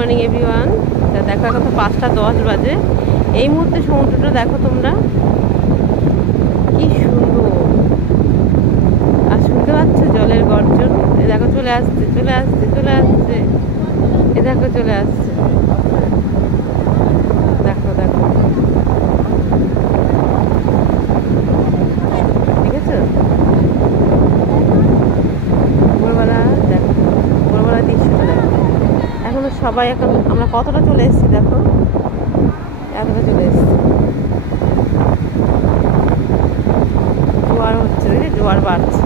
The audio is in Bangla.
Morning everyone. তা দেখো এখন তো 5:10 বাজে। এই মুহূর্তে সমুদ্রটা দেখো তোমরা কি সুন্দর, আর শুনতে পাচ্ছ জলের গর্জন। এ দেখো চলে আসছে চলে আসছে চলে আসছে, এ দেখো চলে আসছে, দেখো দেখো ঠিক আছে। ভোরবেলা দেখো, ভোরবেলা দৃশ্যটা দেখো। এখন সবাই, এখন আমরা কতটা চলে এসেছি দেখো, এতটা চলে এসেছি। জোয়ার হচ্ছে, জোয়ার বাড়ছে।